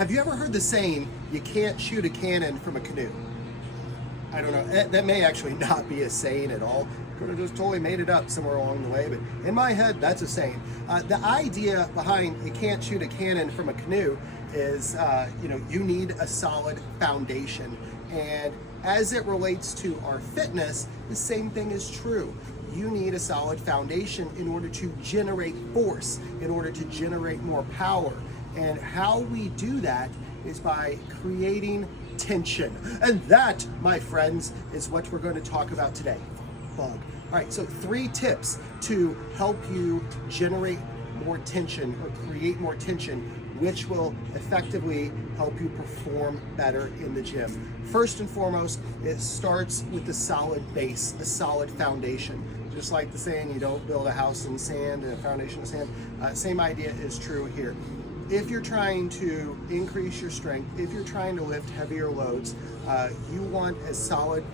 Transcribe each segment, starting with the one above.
Have you ever heard the saying, you can't shoot a cannon from a canoe? I don't know, that may actually not be a saying at all. Could have just totally made it up somewhere along the way, but in my head, that's a saying. The idea behind you can't shoot a cannon from a canoe is, you need a solid foundation. And as it relates to our fitness, the same thing is true. You need a solid foundation in order to generate force, in order to generate more power. And how we do that is by creating tension. And that, my friends, is what we're going to talk about today. Bug. All right, so 3 tips to help you generate more tension or create more tension, which will effectively help you perform better in the gym. First and foremost, it starts with the solid base, the solid foundation. Just like the saying, you don't build a house in sand and a foundation in sand. Same idea is true here. If you're trying to increase your strength, if you're trying to lift heavier loads, you want as solid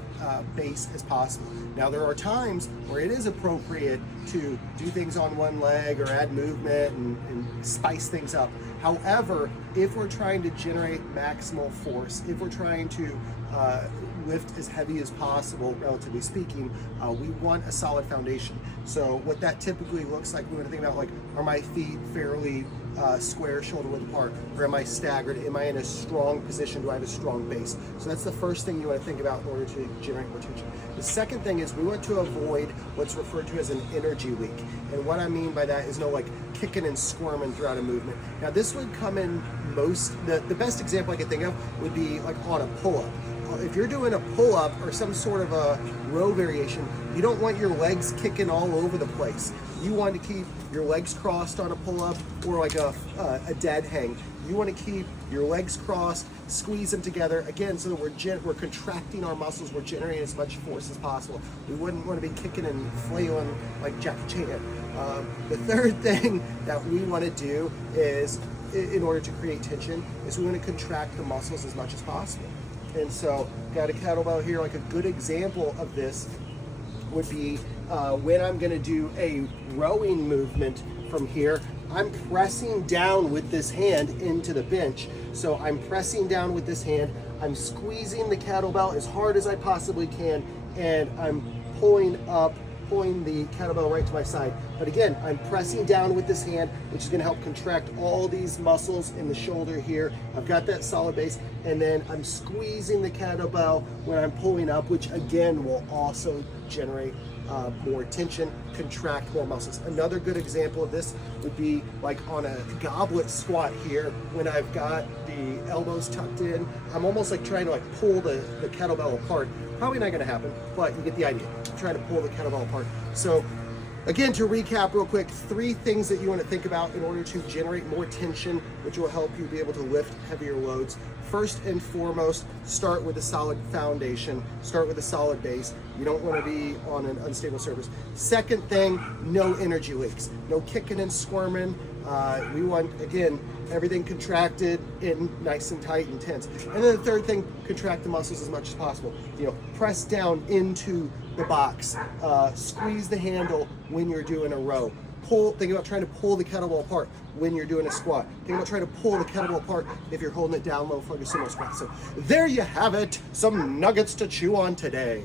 base as possible. Now, there are times where it is appropriate to do things on one leg or add movement and spice things up. However, if we're trying to generate maximal force, if we're trying to lift as heavy as possible, relatively speaking, we want a solid foundation. So what that typically looks like, we want to think about, like, are my feet fairly square, shoulder width apart, or am I staggered? Am I in a strong position? Do I have a strong base? So that's the first thing you want to think about in order to generate more tension. The second thing is we want to avoid what's referred to as an energy leak. And what I mean by that is no, like, kicking and squirming throughout a movement. Now, this would come in the best example I can think of would be like on a pull-up. If you're doing a pull-up or some sort of a row variation, you don't want your legs kicking all over the place. You want to keep your legs crossed on a pull-up or like a dead hang. You want to keep your legs crossed, squeeze them together, again, so that we're contracting our muscles, we're generating as much force as possible. We wouldn't want to be kicking and flailing like Jackie Chan. The third thing that we want to do is, in order to create tension, is we want to contract the muscles as much as possible. And so, got a kettlebell here. Like a good example of this would be when I'm going to do a rowing movement from here. I'm pressing down with this hand into the bench. So I'm pressing down with this hand. I'm squeezing the kettlebell as hard as I possibly can, and I'm pulling the kettlebell right to my side. But again, I'm pressing down with this hand, which is going to help contract all these muscles in the shoulder here. I've got that solid base, and then I'm squeezing the kettlebell when I'm pulling up, which again will also generate more tension, contract more muscles. Another good example of this would be like on a goblet squat here, when I've got the elbows tucked in. I'm almost like trying to like pull the kettlebell apart. Probably not going to happen, but you get the idea. I'm trying to pull the kettlebell apart. So again, to recap real quick, 3 things that you want to think about in order to generate more tension, which will help you be able to lift heavier loads. First and foremost, start with a solid foundation. Start with a solid base. You don't want to be on an unstable surface. Second thing, no energy leaks. No kicking and squirming. We want, again, everything contracted in nice and tight and tense. And then the third thing, contract the muscles as much as possible. Press down into the box. Squeeze the handle when you're doing a row. Think about trying to pull the kettlebell apart when you're doing a squat. Think about trying to pull the kettlebell apart if you're holding it down low for a sumo squat. So there you have it, some nuggets to chew on today.